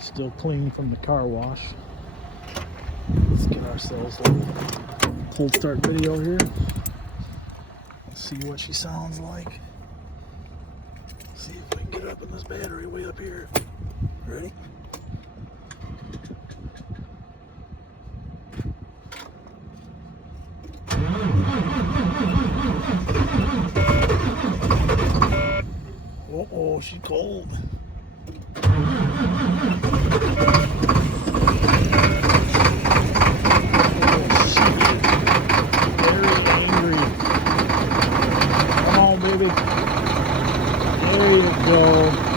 Still clean from the car wash. Let's get ourselves a little cold start video here. Let's see what she sounds like. See if we can get up in this battery way up here. Ready? Oh, she's cold. There you go.